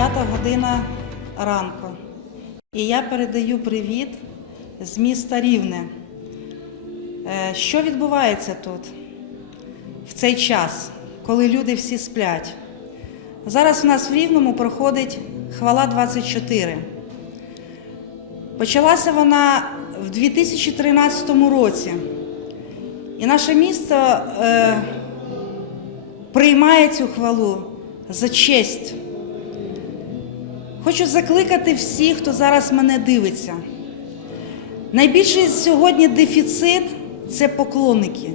П'ята година ранку. І я передаю привіт з міста Рівне. Е, Що відбувається тут в цей час, коли люди всі сплять? Зараз у нас в Рівному проходить хвала 24. Почалася вона в 2013 році. І наше місто е, приймає цю хвалу за честь. Хочу закликати всіх, хто зараз мене дивиться. Найбільший сьогодні дефіцит це поклонники.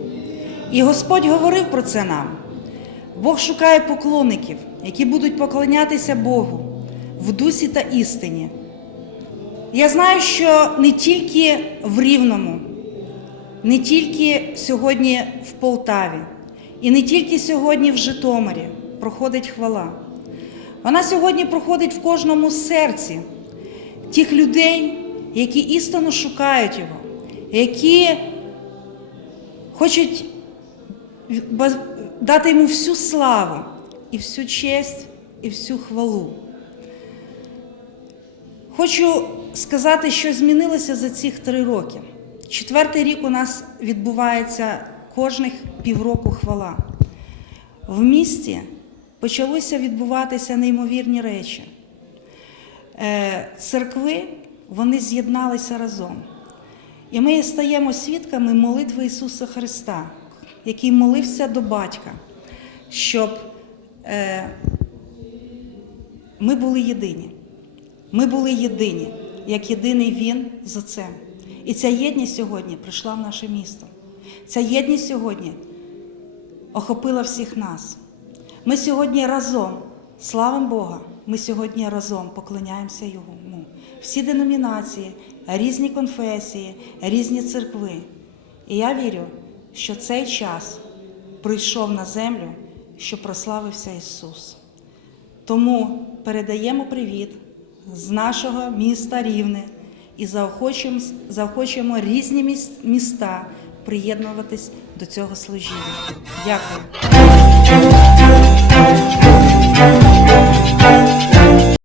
І Господь говорив про це нам. Бог шукає поклонників, які будуть поклонятися Богу в дусі та істині. Я знаю, що не тільки в Рівному, не тільки сьогодні в Полтаві, і не тільки сьогодні в Житомирі проходить хвала. Вона сьогодні проходить в кожному серці тих людей, які істинно шукають його, які хочуть дати йому всю славу і всю честь і всю хвалу. Хочу сказати, що змінилося за цих три роки. Четвертий рік у нас відбувається кожних півроку хвала. В місті почалося відбуватися неймовірні речі. Е, Церкви вони з'єдналися разом. І ми стаємо свідками молитви Ісуса Христа, який молився до батька, щоб е, ми були єдині. Ми були єдині, як єдиний Він з Отцем. І ця єдність сьогодні прийшла в наше місто. Ця єдність сьогодні охопила всіх нас. Ми сьогодні разом, славимо Бога, ми сьогодні разом поклоняємося Йому. Всі деномінації, різні конфесії, різні церкви. І я вірю, що цей час прийшов на землю, щоб прославився Ісус. Тому передаємо привіт з нашого міста Рівне і заохочуємо, заохочуємо різні міста приєднуватись до цього служіння. Дякую. Thank you.